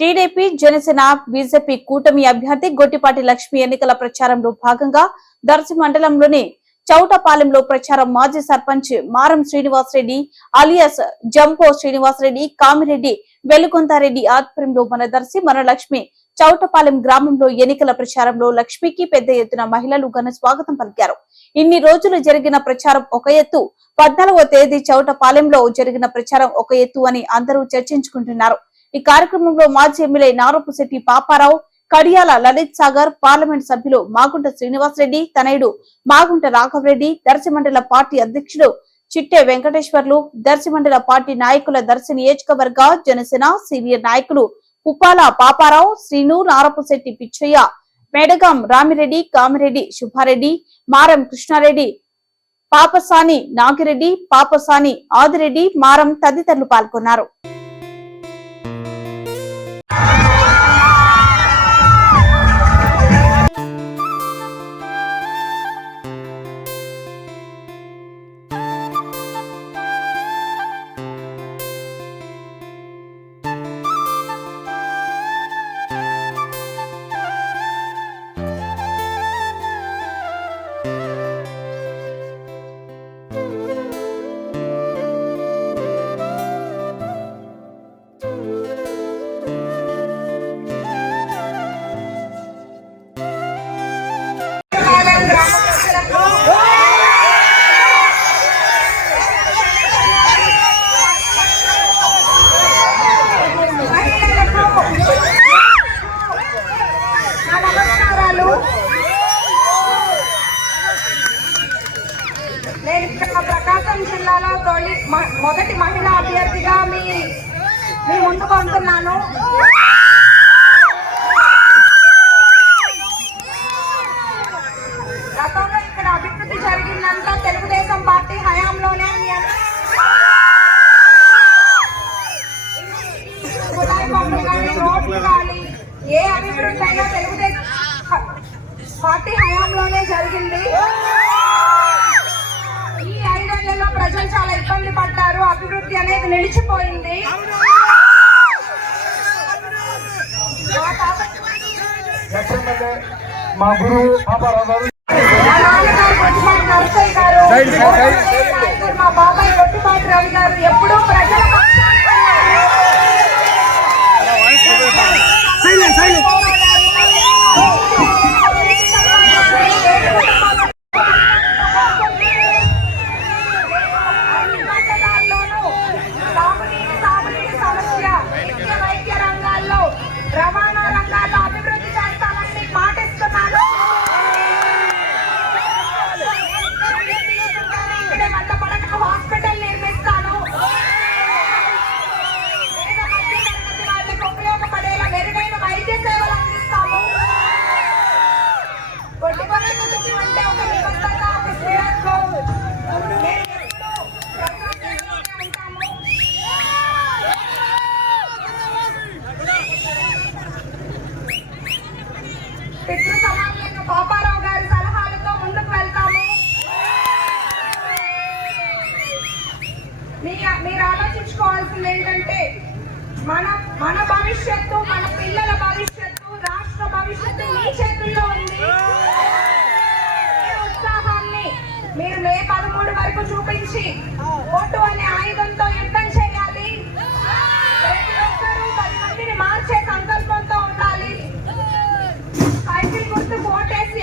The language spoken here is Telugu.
టీడీపీ, జనసేన, బీజేపీ కూటమి అభ్యర్థి గొట్టిపాటి లక్ష్మి ఎన్నికల ప్రచారంలో భాగంగా దర్శి మండలంలోని చౌటపాలెంలో ప్రచారం మాజీ సర్పంచ్ మారం శ్రీనివాసరెడ్డి అలియాస్ జంపో శ్రీనివాసరెడ్డి, కామిరెడ్డి, వెలుగొంతారెడ్డి ఆధ్వర్యంలో మన దర్శి మన లక్ష్మి చౌటపాలెం గ్రామంలో ఎన్నికల ప్రచారంలో లక్ష్మికి పెద్ద ఎత్తున మహిళలు ఘన స్వాగతం పలికారు. ఇన్ని రోజులు జరిగిన ప్రచారం ఒక ఎత్తు, 14వ తేదీ చౌటపాలెంలో జరిగిన ప్రచారం ఒక ఎత్తు అని అందరూ చర్చించుకుంటున్నారు. ఈ కార్యక్రమంలో మాజీ ఎమ్మెల్యే నారపుశెట్టి పాపారావు, కడియాల లలిత్ సాగర్, పార్లమెంట్ సభ్యులు మాగుంట శ్రీనివాసరెడ్డి, తనయుడు మాగుంట రాఘవరెడ్డి, దర్శి మండల పార్టీ అధ్యక్షుడు చిట్టే వెంకటేశ్వర్లు, దర్శి మండల పార్టీ నాయకుల దర్శి నియోజకవర్గ జనసేన సీనియర్ నాయకులు పుప్పాల పాపారావు, శ్రీను, నారపుశెట్టి పిచ్చయ్య, మేడగాం రామిరెడ్డి, కామిరెడ్డి శుభారెడ్డి, మారం కృష్ణారెడ్డి, పాపసాని నాగిరెడ్డి, పాపసాని ఆదిరెడ్డి, మారం తదితరులు పాల్గొన్నారు. నేను ఇక్కడ ప్రకాశం జిల్లాలో మొదటి మహిళా అభ్యర్థిగా మీ ముందుకు వస్తున్నాను. గతంలో ఇక్కడ అభివృద్ధి జరిగిందంతా తెలుగుదేశం పార్టీ హయాంలోనే రోడ్లు కానీ ఏ అభివృద్ధి అయినా తెలుగుదేశం పార్టీ హయాంలోనే జరిగింది. ప్రజలు చాలా ఇబ్బంది పడ్డారు, అభివృద్ధి అనేది నిలిచిపోయింది. మా గురువు మా బాబాయ్ గొట్టిపాటి రవి గారు ఎప్పుడూ ప్రజల రవాణా రంగాల్లో అభివృద్ధి చేస్తామని పాటిస్తున్నాను. హాస్పిటల్ నిర్మిస్తాను. వాళ్ళకి ఉపయోగపడేలా మెరుగైన వైద్య సేవలు అందిస్తాము. కొట్టుబడి అంటే ఒక నిబద్ధత, ఒక స్థిరత్వం. పితృ సమానమైన పాపారావు గారి సలహాలతో ముందుకు వెళ్తాము. మీరు ఆలోచించుకోవాల్సింది ఏంటంటే మన భవిష్యత్తు, మన పిల్లల భవిష్యత్తు, రాష్ట్ర భవిష్యత్తు మీ చేతుల్లో ఉంది. ఉత్సాహాన్ని మీరు మే 13 వరకు చూపించి ఓటు అనే ఆయుధంతో యుద్ధం చేయాలి. ప్రతి ఒక్కరూ 10 మందిని మార్చే సంకల్పంతో ఉండాలి. సైకిల్ గుర్తుకు ఓటేసి